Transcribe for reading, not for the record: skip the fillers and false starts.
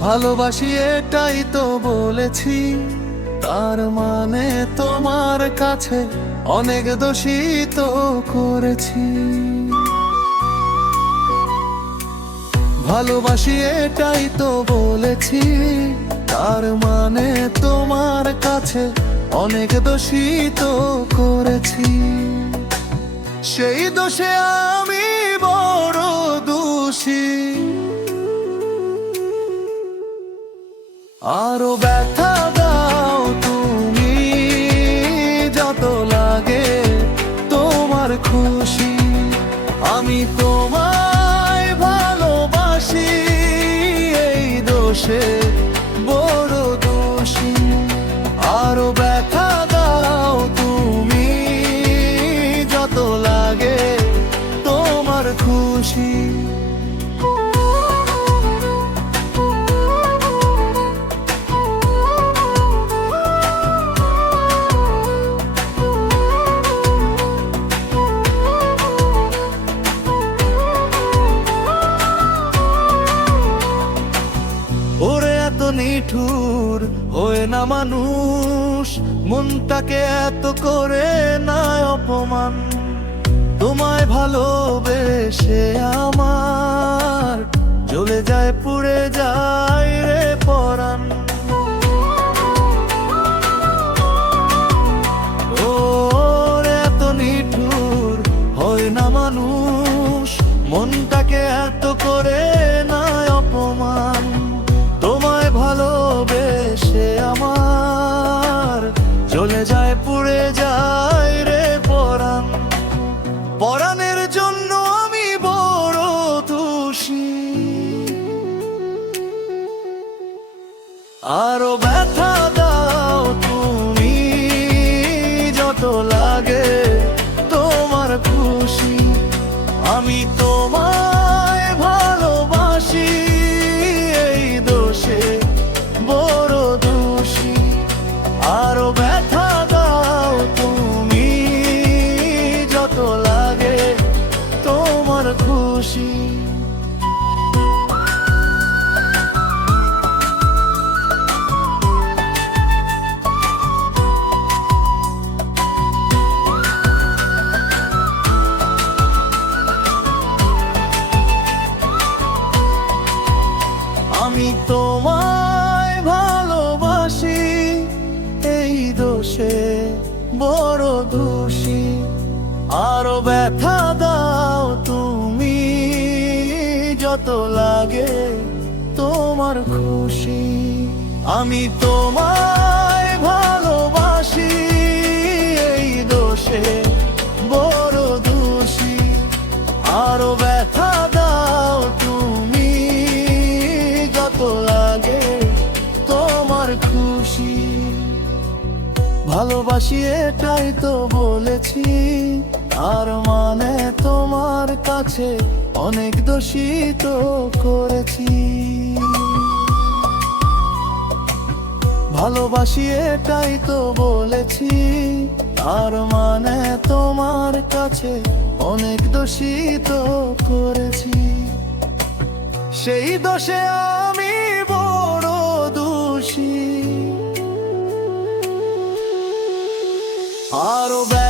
ভালোবাসি এটাই তো বলেছি, তার মানে তোমার কাছে অনেক দোষিত করেছি। ভালোবাসি এটাই তো বলেছি, তার মানে তোমার কাছে অনেক দোষিত করেছি। সেই দোষে আমি বড় দোষী। আরো ব্যথা দাও তুমি, যত লাগে তোমার খুশি। আমি তোমায় ভালোবাসি, এই দোষে বড় দোষী। আরো ব্যথা দাও তুমি, যত লাগে তোমার খুশি। ওরে এত নিঠুর হয়ে না মানুষ, মনটাকে এত করে না অপমান। তোমায় ভালোবেসে আমার জ্বলে যায় পুড়ে যায় রে পরাণ। ওরে এত নিঠুর হয় না মানুষ, মনটাকে এত করে না অপমান। তোমায় ভালোবেসে আমার জ্বলে যায় পুড়ে যায় রে পরাণ। পরাণের জন্য আমি বড় দোষী। আরো ব্যথা দাও তুমি, যত লাগে তোমার খুশি। আমি তোমায় ভালোবাসি, এই দোষে বড় দোষী। আরো ব্যথা দাও তুমি, যত লাগে তোমার খুশি। আমি তোমায় ভালোবাসি, এই দোষে বড় দোষী। আরো ব্যথা দাও তুমি, যত লাগে তোমার খুশি। আমি তোমায় ভালোবাসি, এই দোষে বড় দোষী। আরো ব্যথা দাও তুমি, যত লাগে তোমার খুশি। ভালোবাসি এটাই তো বলেছি, আর মানে তোমার কাছে অনেক দোষিত করেছি। ভালোবাসি এটাই তো বলেছি, আর মানে তোমার কাছে অনেক দোষিত করেছি। সেই দোষে আমি বড় দোষী। আরো